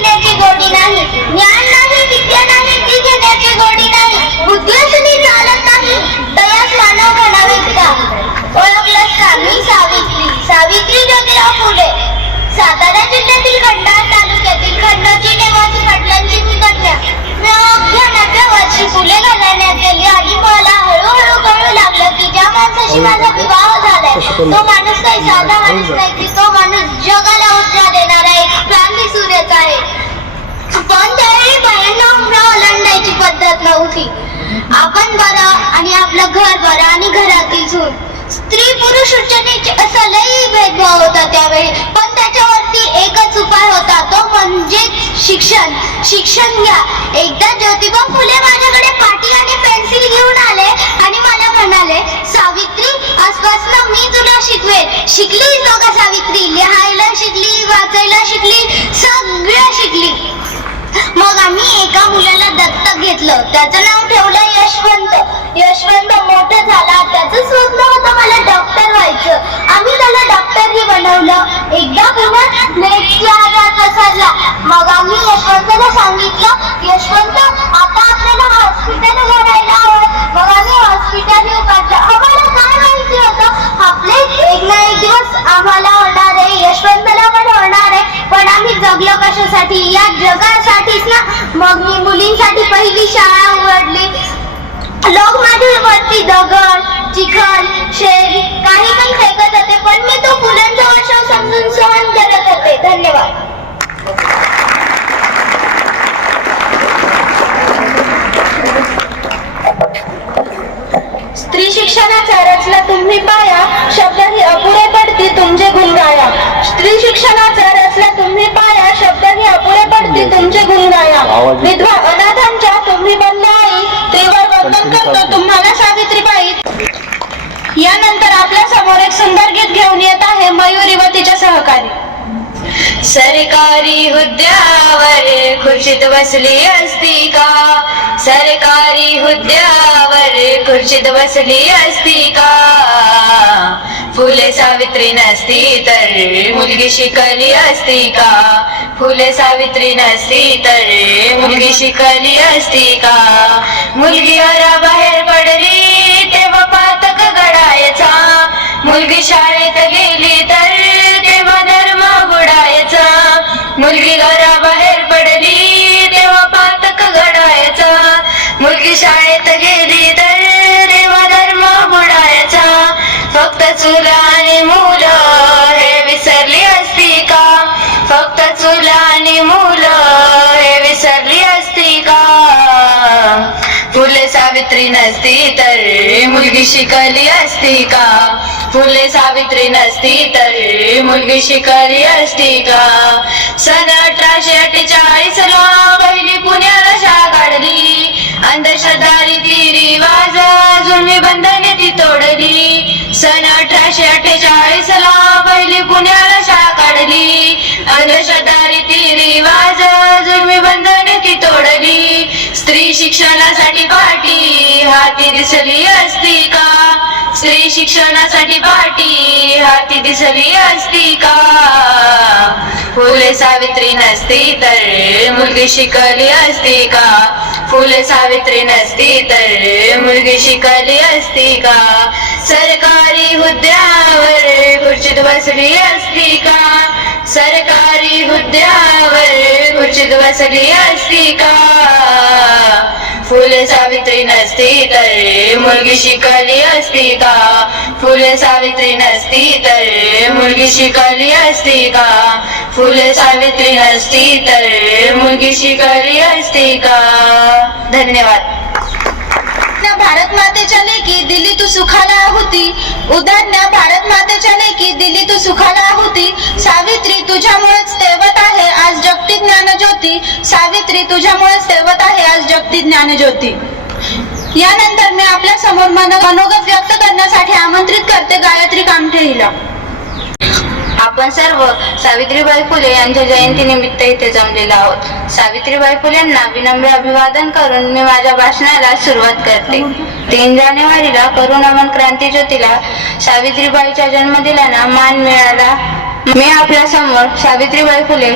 घेण्याची गोडी नाही. ज्ञान नाही विद्या नाही ती घेण्याची गोडी नाही. बुद्धी असली चालत नाही. तयास मानव म्हणावेत का? ओळखलंच का? मी सावित्री. सावित्री ज्योतिराव फुले सातारा जिल्ह्यातील खंडाळ तालुक्यातील खंडाची निवासी वडिलांची मी कन्या मी अवघ्या नव्या वर्षी फुले घालण्यात गेली आणि मला हळूहळू कळू लागलं की ज्या माणसाशी माझा विवाह झालाय तो माणूस काही साधा माणूस नाही की तो माणूस जगाला उजळा देणार एक क्रांती आहे पण त्यावेळी बायांना उमरा ओलांडायची पद्धत नव्हती. आपण बरं आणि आपलं घर बरं आणि घरातील सून. स्त्री पुरुष उच्च असा लई भेदभाव होता त्यावेळी. पण त्याच्यावरती एकच उपाय होता तो म्हणजे शिक्षण. शिक्षण घ्या. एकदा ज्योतिबा फुले माझ्याकडे पाटी आणि पेन्सिल घेऊन आले आणि मला म्हणाले सावित्री आजपासून मी शिकवेल शिकली लोक सावित्री. लिहायला शिकली वाचायला शिकली सगळं शिकली. मग आम्ही एका मुलाला दत्तक घेतलं. त्याचं नाव ठेवलं यशवंत. यशवंत मोठं झाला. त्याचं स्वप्न होतं मला डॉक्टर व्हायचं. आम्ही त्याला डॉक्टरही बनवलं. एकदा पुन्हा नेटचा आजार पसरला मग आम्ही यशवंतला सांगितलं यशवंत आम्हाला होणार आहे यशवंतला पण होणार आहे. पण आम्ही जगलो कशासाठी? या जगासाठीच ना? मग मी मुलींसाठी पहिली शाळा उघडली. लोक माझ्यावरती दगड चिखल शेर काही पण फेकत होते पण मी तो मुलांचा वर्षाव समजून सहन करत होते. धन्यवाद. स्त्री शिक्षणाचा रचला तुम्ही पाया शब्द ही अपुरे पडती तुमचे गुण गाया स्त्री शिक्षणाचा रचला तुम्ही पाया शब्द ही अपुरे पडती तुमचे गुण गाया आवाज येतो. विधवा अनाथांच्या तुम्ही आई वंदन करतो तुम्हाला सावित्रीबाई. यानंतर आपल्यासमोर एक सुंदर गीत घेऊन येत आहे मयुरी व तिच्या सहकारी. सरकारी हुद्द्यावर खुर्चीत बसली असती का? सरकारी हुद्द्यावर खुर्शीत बसली असती का? फुले सावित्री नसती तर मुलगी शिकली असती का? फुले सावित्री नसती तर मुलगी शिकली असती का? मुलगी बाहेर पडली तेव्हा पातक घडायचा मुलगी शाळेत गेली तर तेव्हा धर्म बुडायचा. मुलगी फुले सावित्री नसती तर मुलगी शिकली असती का? फुले सावित्री नसती तर मुलगी शिकली असती का? सन अठराशे अठ्ठेचाळीस ला पहिली पुण्याला शाळा काढली अंधश्रद्धा रीती रिवाज जुलमी बंधने ती तोडली. सन अठराशे अठ्ठेचाळीस ला शिक्षणासाठी पाठी हाती दिसली असती का? स्त्री शिक्षणासाठी पाठी हाती दिसली असती का? फुले सावित्री नसती तर मुलगी शिकली असती का? फुले सावित्री नसती तर मुलगी शिकली असती का? सरकारी हुद्द्यावर खुर्चीत बसली असती का? सरकारी हुद्द्यावर खुर्चीत बसली असती का? फुले सावित्री नसती तर मुलगी शिकली असती का? फुले सावित्री नसती तर मुलगी शिकली असती का? फुले सावित्री नसती तर मुलगी शिकली असती का? धन्यवाद. भारत मातेच्या लेकी दिली तू सुखाला होती उदाहरण्या भारत मातेच्या लेकी दिली तू सुखाला होती सावित्री तुझ्यामुळेच तेवत आहे आज जगती ज्ञान ज्योती सावित्री तुझ्यामुळेच तेवत ज्ञानज्योती ज्योती. यानंतर मी आपल्यासमोर मनोगत व्यक्त करण्यासाठी आमंत्रित करते गायत्री कामठे हिला आपण सर्व सावित्रीबाई फुले यांच्या जयंती निमित्त इथे जमलेलो आहोत. सावित्रीबाई फुलेंना विनम्र अभिवादन करून मी माझ्या भाषणाला सुरुवात करते. तीन जानेवारीला करुणामन क्रांती ज्योतीला सावित्रीबाईच्या जन्मदिनाला मान मिळाला. मी आपल्यासमोर सावित्रीबाई फुले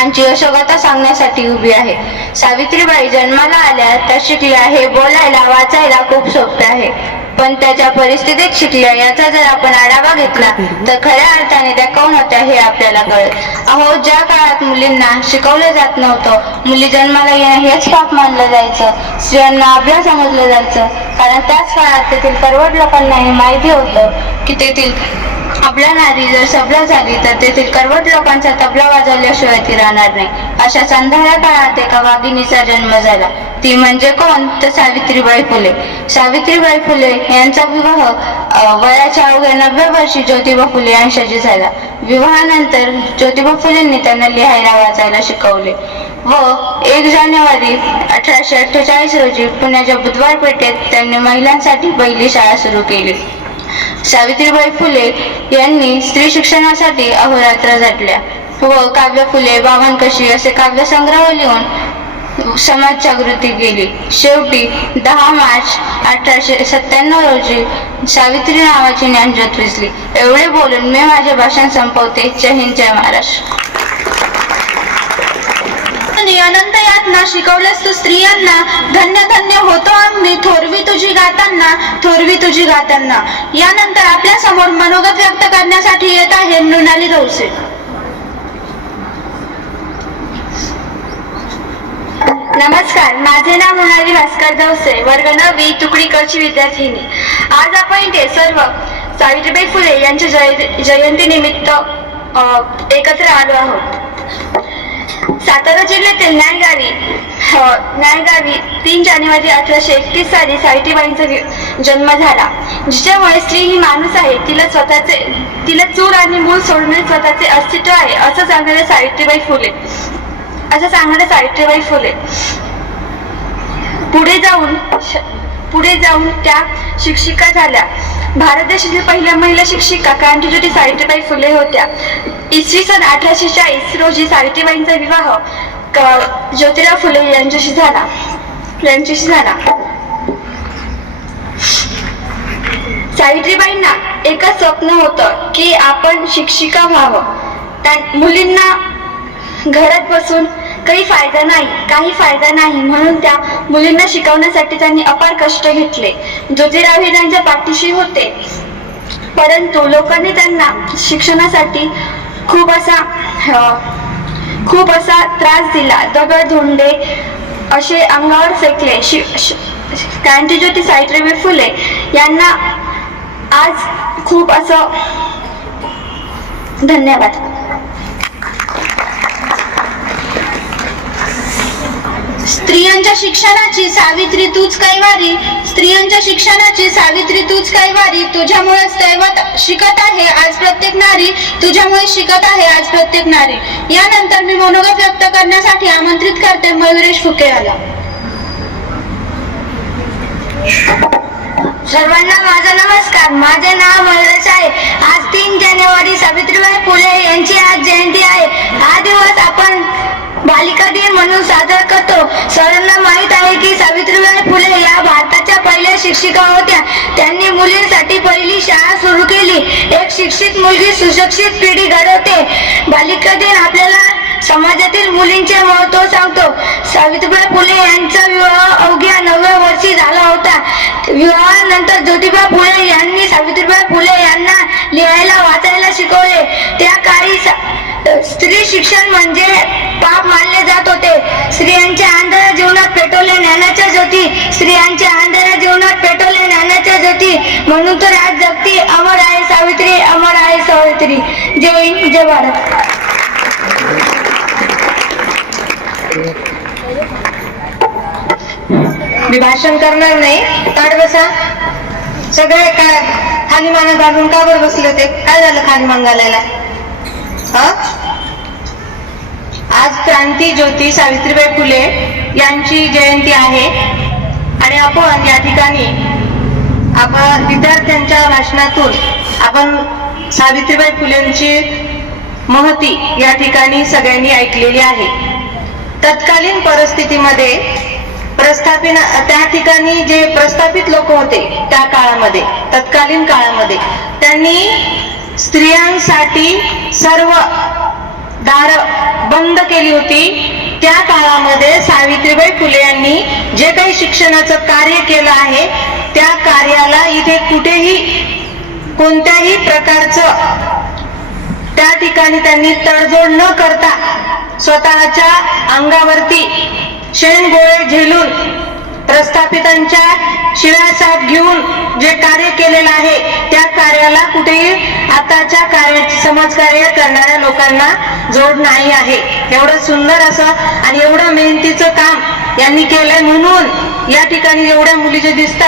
आमची यशोगाथा सांगण्यासाठी उभी आहे. सावित्रीबाई जन्माला आल्या त्या शिकल्या. हे बोलायला वाचायला खूप सोपे आहे. पण त्याच्या परिस्थितीत शिकल्या. याचा जर आपण आढावा घेतला तर खऱ्या अर्थाने त्या कोण होत्या हे आपल्याला कळेल. अहो ज्या काळात मुलींना शिकवलं जात नव्हतं मुली जन्माला येणं हेच पाप मानलं जायचं. स्त्रियांना अभ्यास समजलं जायचं. कारण त्याच काळात तेथील परवड लोकांना हे माहिती होतं की तेथील आपल्या नारी जर सबला झाली तर तेथील करवट लोकांचा तबला वाजवल्याशिवाय ती राहणार नाही. अशा संध्याच्या काळात एका वाघिणीचा जन्म झाला. ती म्हणजे कोण? तर सावित्रीबाई फुले. सावित्रीबाई फुले यांचा विवाह वयाच्या अवघ्या नव्या वर्षी ज्योतिबा फुले यांच्याशी झाला. विवाहानंतर ज्योतिबा फुलेंनी त्यांना लिहायला वाचायला शिकवले. व एक जानेवारी अठराशे अठ्ठेचाळीस रोजी पुण्याच्या बुधवार पेठेत त्यांनी महिलांसाठी पहिली शाळा सुरू केली. सावित्रीबाई फुले यांनी स्त्री शिक्षणासाठी अहोरात्र झटल्या व काव्य फुले बावनकशी असे काव्यसंग्रह लिहून समाज जागृती केली. शेवटी दहा मार्च अठराशे सत्त्याण्णव रोजी सावित्री नावाची ज्ञानज्योत विजली एवढे बोलून मी माझे भाषण संपवते. जय हिंद जय महाराष्ट्र. आणि अनंत यातना शिकवलेस तू स्त्रियांना. धन्य धन्य होतो आम्ही थोरवी तुझी गाताना थोरवी तुझी गाताना. यानंतर आपल्यासमोर मनोगत व्यक्त करण्यासाठी येत आहे मृणाली दौसे नमस्कार माझे नाव मृणाली भास्कर दवसे वर्ग नववी तुकडी कची विद्यार्थिनी. आज आपण ते सर्व सावित्रीबाई फुले यांच्या जय जयंती निमित्त एकत्र आलो आहोत. सातारा जिल्ह्यातील ज्ञानगावी अ, हो, तीन जानेवारी अठराशे एकतीस साली सावित्रीबाईंचा जन्म झाला. जिच्यामुळे स्त्री ही माणूस आहे तिला स्वतःचे तिला चूर आणि मूल सोडणे स्वतःचे अस्तित्व आहे असं सांगणारे सावित्रीबाई फुले. असं सांगणारे सावित्रीबाई फुले. पुढे जाऊन पुढे जाऊन त्या शिक्षिका झाल्या. भारत देशातील पहिल्या महिला शिक्षिका क्रांतीज्योती सावित्रीबाई फुले होत्या. इसवी सन अठराशे चाळीस रोजी सावित्रीबाईंचा विवाह क- ज्योतिराव फुले यांच्याशी झाला? यांच्याशी झाला. सावित्रीबाईंना एकच स्वप्न होतं की आपण शिक्षिका व्हावं. मुलींना घरात बसून काही फायदा नाही काही फायदा नाही म्हणून त्या मुलींना शिकवण्यासाठी त्यांनी अपार कष्ट घेतले. ज्योतिराव हे त्यांच्या पाठीशी होते. परंतु लोकांनी त्यांना शिक्षणासाठी खूप असा खूप असा त्रास दिला. दगड धोंडे असे अंगावर फेकले. शि शि- क्रांतीज्योती सावित्रीबाई फुले यांना आज खूप असं धन्यवाद. स्त्रियांच्या शिक्षणाची सावित्री तूच कैवारी. स्त्रियांच्या शिक्षणाची सावित्री तूच कैवारी. तुझ्यामुळेच दैवत शिकत आहे आज प्रत्येक नारी. तुझ्यामुळे शिकत आहे आज प्रत्येक नारी. यानंतर मी मनोगत व्यक्त करण्यासाठी आमंत्रित करते मयुरेश फुके याला सर्वांना माझा नमस्कार. माझे नाव मयुरेश आहे. आज तीन जानेवारी सावित्रीबाई फुले यांची आज जयंती आहे. हा दिवस आपण बालिका दिन म्हणून साजरा करतो. सर्वांना माहीत आहे की सावित्रीबाई फुले या भारताच्या पहिल्या शिक्षिका होत्या. त्यांनी मुलींसाठी पहिली शाळा सुरू केली. एक शिक्षित मुलगी सुशिक्षित पिढी घडवते. बालिका दिन आपल्याला समाजातील मुलींचे महत्त्व सांगतो. सावित्रीबाई फुले यांचा विवाह अवघ्या नवव्या वर्षी झाला होता. विवाहानंतर ज्योतिबा फुले यांनी सावित्रीबाई फुले यांना लिहायला वाचायला स्त्री शिक्षण म्हणजे पाप मानले जात होते. स्त्रियांच्या आंधळ्या जीवनात पेटवले ज्ञानाच्या ज्योती. स्त्रियांच्या आंधळ्या जीवनात पेटवले ज्ञानाच्या ज्योती. म्हणून तर आज जगती अमर आहे सावित्री अमर आहे सावित्री. जय हिंद जय भारत. मी भाषण करणार नाही. ताड बसा. सगळे काय खाली मान घालून का बरं बसले होते? काय झालं खाली मान घालायला हा? आज क्रांती ज्योती सावित्रीबाई फुले यांची जयंती आहे. आणि आपण या ठिकाणी आपण विद्यार्थ्यांच्या भाषणातून आपण सावित्रीबाई फुलेंची महती या ठिकाणी सगळ्यांनी ऐकलेली आहे. तत्कालीन परिस्थितीमध्ये प्रस्थापित त्या ठिकाणी जे प्रस्थापित लोक होते त्या काळामध्ये तत्कालीन काळामध्ये त्यांनी स्त्रियांसाठी सर्व दार बंद केली होती. त्या काळामध्ये सावित्रीबाई फुले यांनी जे काही शिक्षणाचं कार्य केलं आहे त्या कार्याला इथे कुठेही कोणत्याही प्रकारचं त्या ठिकाणी त्यांनी तडजोड न करता स्वतःच्या अंगावरती शेण गोळे झेलून प्रस्थापितांच्या शिळासाप घेऊन जे कार्य केलेलं आहे त्या कार्याला कुठेही आताच्या कार्य समाजकार्य करणाऱ्या लोकांना जोड नाही आहे. एवढं सुंदर असं आणि एवढं मेहनतीचं काम यांनी केलंय म्हणून या ठिकाणी एवढ्या मुली जे दिसत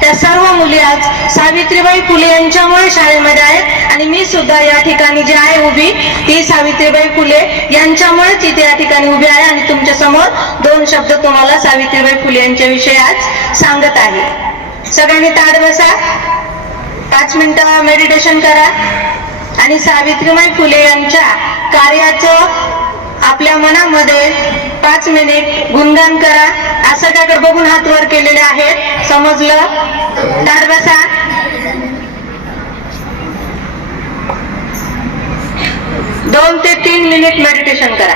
त्या सर्व मुली आज सावित्रीबाई फुले यांच्यामुळे शाळेमध्ये आहेत आणि मी सुद्धा या ठिकाणी जी आहे उभी ती सावित्रीबाई फुले यांच्यामुळेच इथे या ठिकाणी उभी आहे आणि तुमच्यासमोर दोन शब्द तुम्हाला सावित्रीबाई फुले यांच्याविषयी आज सांगत आहे. सगळ्यांनी ताड बसा. पाच मिनिटं मेडिटेशन करा. आणि सावित्रीबाई फुले यांच्या कार्याचं आपल्या मनामध्ये पाच मिनिट गुणगान करा. असं सगळ्याकडे बघून हात वर केलेले आहेत. समजलं? ताट बसा. दोन ते तीन मिनिट मेडिटेशन करा.